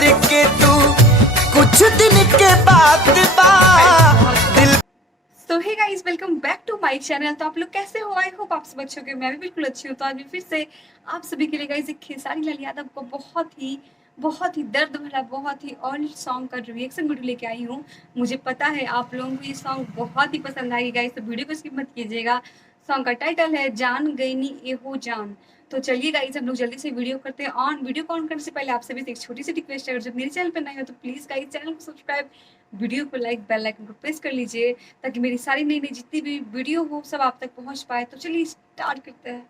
दोसर के तू कुछ दिन के बाद दिल। तो hey guys, welcome back to my channel. तो आप लोग कैसे हो? आई होप आप सब अच्छे होंगे। मैं भी बिल्कुल अच्छी हूँ। तो आज भी फिर से आप सभी के लिए गाइस एक खेसारी लाल यादव को बहुत ही दर्द भरा, बहुत ही ओल्ड सॉन्ग का रिएक्शन वीडियो लेके आई हूँ। मुझे पता है आप लोगों को ये सॉन्ग बहुत ही पसंद आएगी गाइस, तो वीडियो को स्किप मत कीजिएगा। सॉन्ग का टाइटल है जान गई नी एहो जान। तो चलिए गाइस, हम लोग जल्दी से वीडियो करते हैं ऑन। वीडियो को ऑन करने से पहले आप सभी से एक छोटी सी रिक्वेस्ट है, जब मेरे चैनल पर नए हो तो प्लीज गाइस चैनल को सब्सक्राइब, वीडियो को लाइक, बेल आइकन को प्रेस कर लीजिए ताकि मेरी सारी नई नई जितनी भी वीडियो हो सब आप तक पहुंच पाए। तो चलिए स्टार्ट करते हैं।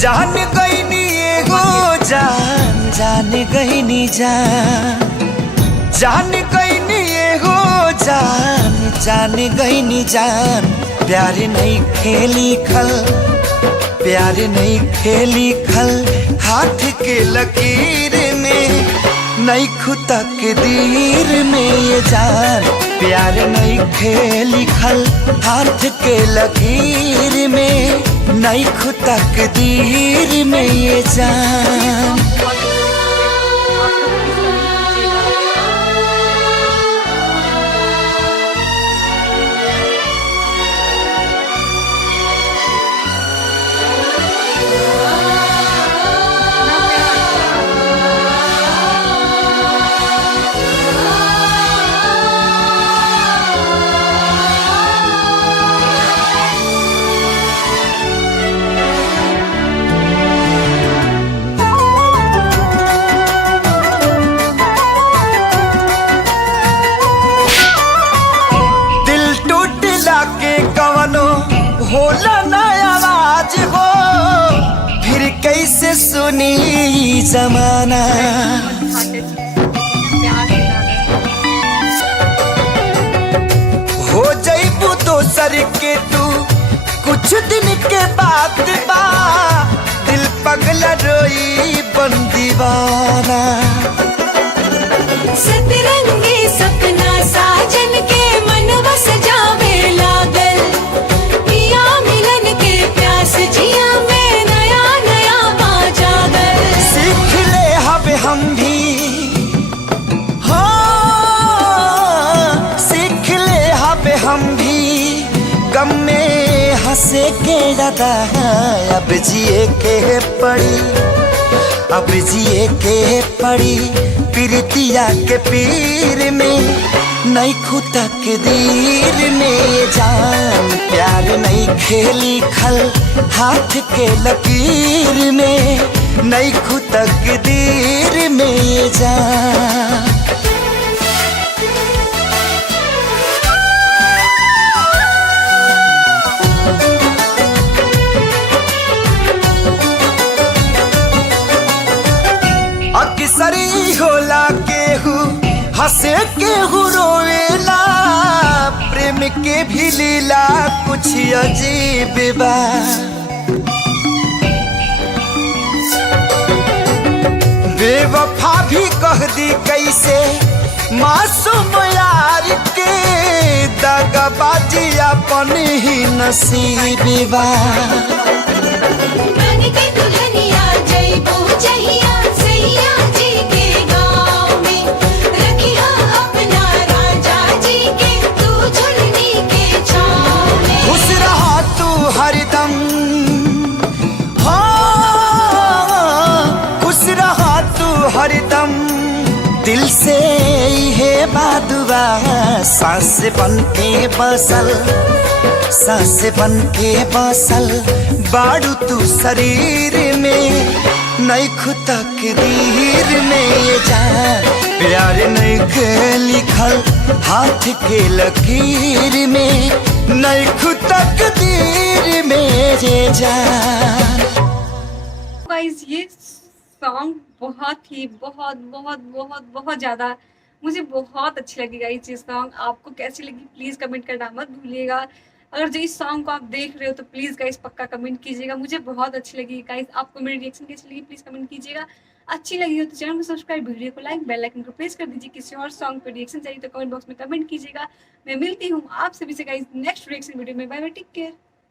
जान गई नी एगो जान, जान गई नी जान, जान गई नी एगो जान, जान गई नी जान। प्यार नहीं खेली खल, प्यार नहीं खेली खल, हाथ के लकीर में नहीं खुदा के दीर में ये जान। प्यार नहीं खेली खल, हाथ के लकीर में नहीं खुदा के दीर में ये जान। होला ना आवाज हो फिर कैसे सुनी जमाना। हो जाइबू दोसर के तू कुछ दिन के बाद दिल पगला रोई बन दीवाना। सतरंगी सपना साजन के मनवा सजावे लागल, पिया मिलन के प्यास जिया में नया नया बाजागल। सीख ले हब हम भी, हाँ सीख ले हब हम भी, गम में हंसे के ज्यादा अब जिए के पड़ी, अब जिए के पड़ी। प्रीतिया के पीर में नहीं खुदा के दीर में जान। प्यार नहीं खेली खल, हाथ के लकीर में नहीं खुदा के दीर में जान। अक्सरी होला केहू हंसे केहू रोवेला, प्रेम के भी लीला कुछ अजीब बा। बेवफा भी कह दी कैसे मासूम यार के, दगाबाजी अपन ही नसीब बा। बन के दुल्हनिया जइबो जहिया सैया जी के गाँव में, रखिया अपना राजा जी के तू झुलनी के छाँव में। खुश रहा तू हरदम, हाँ खुश रहा तू हरदम, दिल से ये बादुआ सांस बन के बसल, सांस बन के बसल बाड़ू तू शरीर में नहीं खुदा के दीर में ये जान। प्यार नहीं के लिखल, हाथ के लकीर में नहीं खुदा के दीर में ये जान। गाइस ये सॉन्ग बहुत ज़्यादा मुझे बहुत अच्छी लगी गाइस। ये सॉन्ग आपको कैसी लगी प्लीज़ कमेंट करना मत भूलिएगा। अगर जो इस सॉन्ग को आप देख रहे हो तो प्लीज गाइस पक्का कमेंट कीजिएगा, मुझे बहुत अच्छी लगी गाइस। आपको मेरी रिएक्शन कैसी लगी प्लीज कमेंट कीजिएगा। अच्छी लगी हो तो चैनल को सब्सक्राइब, वीडियो को लाइक, बेल आइकन को प्रेस कर दीजिए। किसी और सॉन्ग पे रिएक्शन चाहिए तो कमेंट बॉक्स में कमेंट कीजिएगा। मैं मिलती हूँ आप सभी से गाइस नेक्स्ट रिएक्शन वीडियो में। Bye bye, take care.